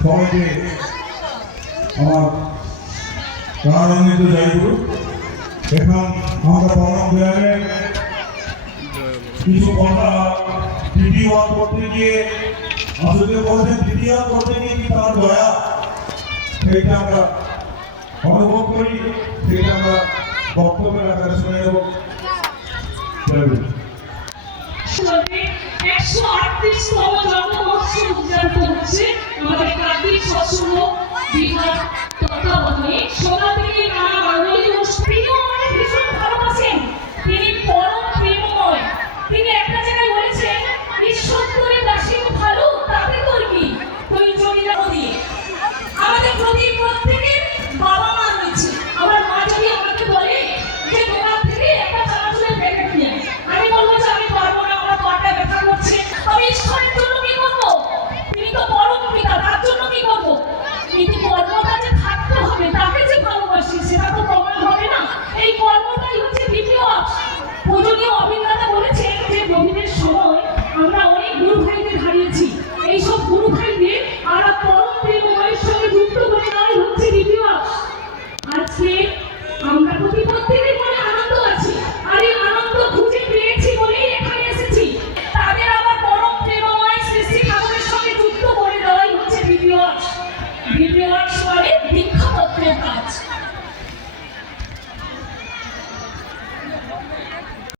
সবাইকে আমার প্রাণান্বিত জয়গুরু এখন আমরা পালন বিহারে কিছু কথা দ্বিতীয় করতে গিয়ে, আসলে বলছেন দ্বিতীয় করতে গিয়ে কি তার দয়া? সেইটা আমরা অনুভব করি সেটা আমরা বক্তব্যের আকারে শুনে নেব। একশো আটত্রিশতম সচিব বিভাগ তত্ত্বাবধানে সোনা বিপ্লবের স্বরে বৃক্ষতত্ত্বের কাজ।